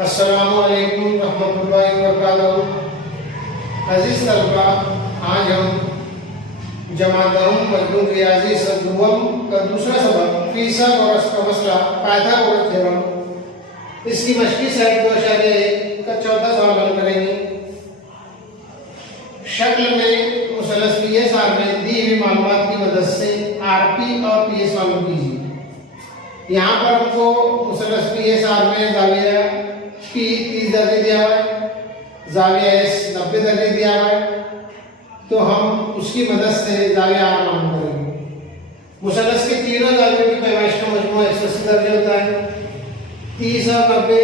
अस्सलामुअलैकुम रहमतुल्लाहि व बरकातहू। अजीज तलबा, आज हम जमात मजमून रियाजी सदुवम का दूसरा सबक फीसा और का मसला पाइथागोरस थ्योरम इसकी मशकी सेट 2.1 का चौथा सवाल हल करेंगे। शक्ल में मुसलस पीएसआर में दी हुई मालूमात की मदद से आरपी और पीएस मालूम कीजिए। यहाँ पर हमको मुसलस पीएसआर में जाविया पी 30 दर्जे दिया हुआ है, जाविया एस 90 दर्जे दिया हुआ है, तो हम उसकी मदद से जाविया आर मालूम करेंगे। मुसलस के तीनों जावियों की पैमाइश का मजमूआ 180 दर्जे होता है। 30 और 90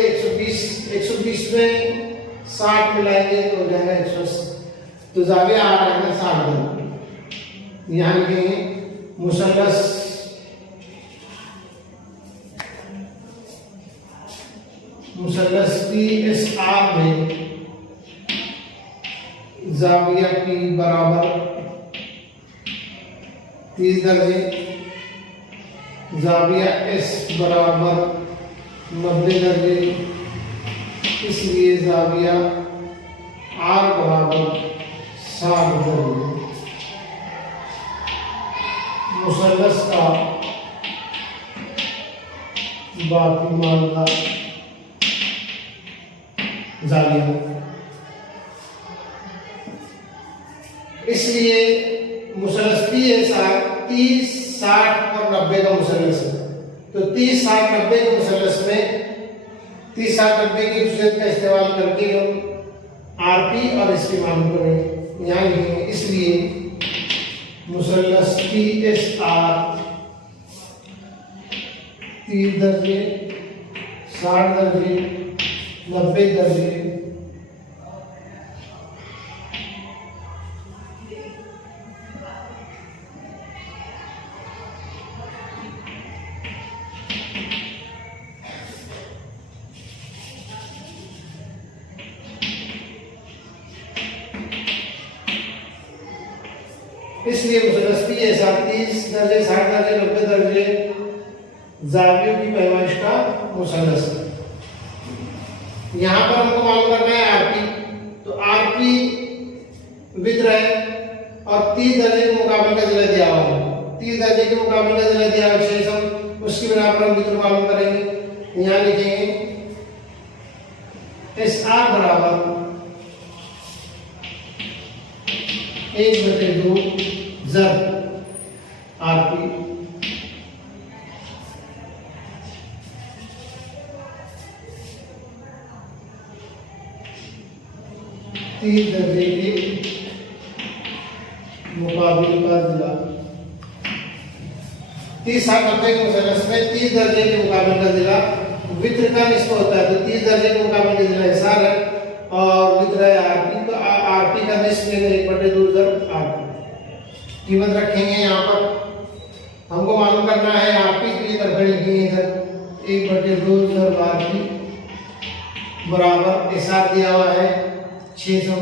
120 में 60 मिलाएंगे तो हो जाएगा 180, तो जाविया आर आएगा 60 दर्जे। यहाँ लिखेंगे मुसल्लस पीएसआर में जाविया पी बराबर 30 दर्जे, जाविया एस बराबर 90 दर्जे, इसलिए जाविया आर बराबर 60 दर्जे। मुसल्लस का बाकी मामला जाविया, इसलिए मुसलस पीएसआर 30, 60 और 90 का मुसलस है। तो 30, 60, 90 के मुसलस में 30, 60, 90 की खसूसियत का इस्तेमाल करके हम आरपी और इसकी मालूम करेंगे। यहाँ लिखेंगे इसलिए मुसलस पीएसआर 30 दर्जे, 60 दर्जे, 90 दर्जे, इसलिए मुसलस पीएसआर 30 दर्जे, 60 दर्जे, 90 दर्जे जावियों की पैमाइश का मुसलस है। यहाँ पर हमको मालूम करना है आरपी, तो आरपी वित्र है और 30 दर्जे के मुकाबले का जिला दिया हुआ है। 30 दर्जे के मुकाबले का जिला दिया हुआ है 600, उसकी बिना पर हम वित्र मालूम करेंगे। यहाँ लिखेंगे एस आर बराबर 1/2 जब आरपी, तीस दर्जे के मुकाबले का जिला। 30, 60, 90 के मुसलस में 30 दर्जे के मुकाबले का जिला वित्र का निस्बत होता है, तो 30 दर्जे के मुकाबले का जिला एसआर है और वित्र है आरपी, तो आरपी का निस्ब 1/2 जब आरपी। कीमत रखेंगे यहाँ पर, हमको मालूम करना है आरपी के लिए तरफ लिखेंगे इधर 1/2 जब आरपी बराबर एसआर दिया हुआ है 600।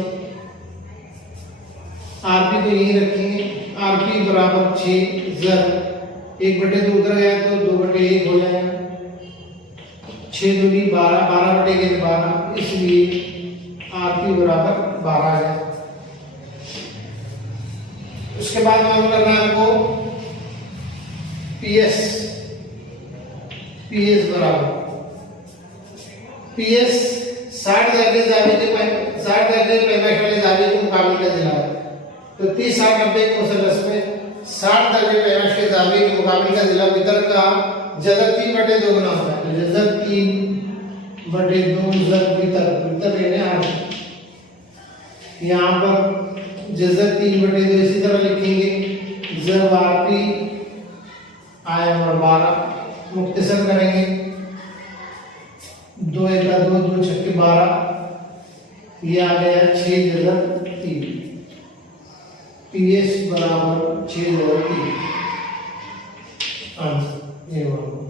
आरपी को यही रखेंगे, आरपी बराबर 6 जब 1/2 उधर गया तो 2/1 हो जाएगा। 6 दूनी 12, 12/12, इसलिए आरपी बराबर 12 है। उसके बाद मालूम करना है हमको पीएस बराबर पीएस 60 दर्जे जाविये के 60 दर्जे पैमाइश वाले जाविये के मुकाबले का जिला है। तो 30, 60, 90 के मुसलस में 60 दर्जे पैमाइश के जाविये के मुकाबले का जिला वितर का जज़र 3/2 गुना होता है। जज़र 3/2 जज़र वितर लेने आते, यहाँ पर जज़र 3/2 इसी तरह लिखेंगे। जब आरपी आया और 12 मुख्तसर करेंगे, 2 1 2 2 6 12, ये आ गया 6 जज़र 3। पीएस बराबर 6 जज़र 3 आंसर ये होगा।